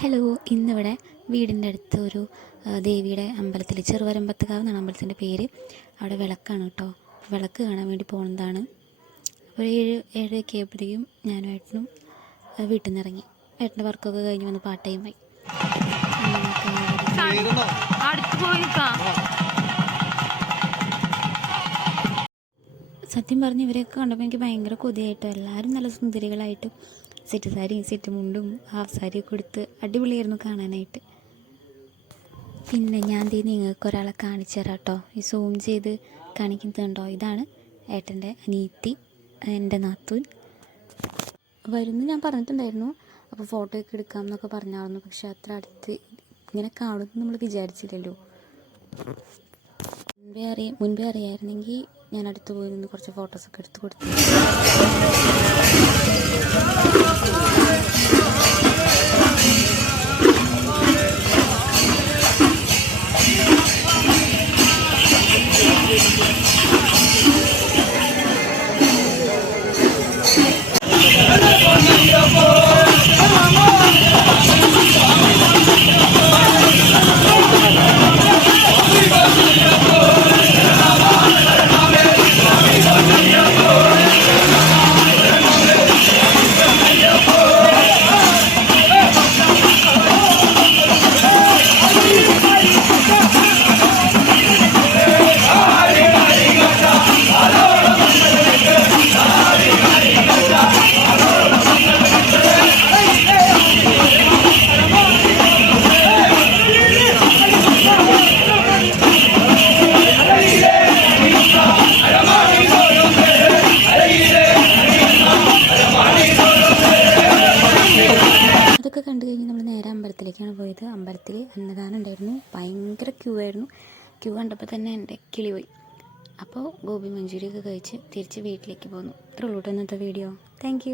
Hello ഇന്നിവിടെ വീടിന്റെ അടുത്ത് ഒരു ദേവിയുടെ അമ്പലത്തിൽ ചെറുവരമ്പത്തുകാവ് എന്നാണ് അമ്പലത്തിന്റെ പേര്. അവിടെ വിളക്കാണ് കേട്ടോ. വിളക്ക് കാണാൻ വേണ്ടി പോകുന്നതാണ് ഒരു ഏഴ് ഏഴരയൊക്കെ ആയപ്പോഴേക്കും ഞാനും ഏട്ടനും ആ, വീട്ടിൽ നിന്ന് ഇറങ്ങി. ഏട്ടന്റെ വർക്കൊക്കെ കഴിഞ്ഞ് വന്ന് പാർട്ട് ടൈം ആയി. അടുത്ത് സത്യം പറഞ്ഞ് ഇവരെയൊക്കെ കണ്ടപ്പോൾ എനിക്ക് ഭയങ്കര കൊതിയായിട്ടോ. എല്ലാവരും നല്ല സുന്ദരികളായിട്ട് സെറ്റ് സാരിയും സെറ്റ് മുണ്ടും ഹാഫ് സാരിയൊക്കെ കൊടുത്ത് അടിപൊളിയായിരുന്നു കാണാനായിട്ട്. പിന്നെ ഞാൻ ദേ നിങ്ങൾക്ക് ഒരാളെ കാണിച്ചു തരാം കേട്ടോ. ഈ സൂം ചെയ്ത് കാണിക്കുന്നുണ്ടോ ഇതാണ് ഏട്ടന്റെ അനീത്തി എന്റെ നാത്തൂൻ. വരുന്നു ഞാൻ പറഞ്ഞിട്ടുണ്ടായിരുന്നു. അപ്പോൾ ഫോട്ടോ ഒക്കെ എടുക്കാം എന്നൊക്കെ പറഞ്ഞായിരുന്നു. പക്ഷെ അത്ര അടുത്ത് ഇങ്ങനെ കാണുമെന്ന് നമ്മൾ വിചാരിച്ചില്ലല്ലോ. മുൻപേ അറിയ മുൻപേ അറിയായിരുന്നെങ്കിൽ ഞാൻ അടുത്ത് പോയി നിന്ന് കുറച്ച് ഫോട്ടോസൊക്കെ എടുത്ത് കൊടുത്തു. അമ്പലത്തിലേക്കാണ് പോയത്. അമ്പലത്തിൽ അന്നദാനം ഉണ്ടായിരുന്നു. ഭയങ്കര ക്യൂ ആയിരുന്നു. ക്യൂ കണ്ടപ്പോൾ തന്നെ എന്റെ കിളി പോയി. അപ്പോൾ ഗോപി മഞ്ചൂരിയൊക്കെ കഴിച്ച് തിരിച്ച് വീട്ടിലേക്ക് പോന്നു. ഇത്രയുള്ളൂ കേട്ടോ ഇന്നത്തെ വീഡിയോ താങ്ക്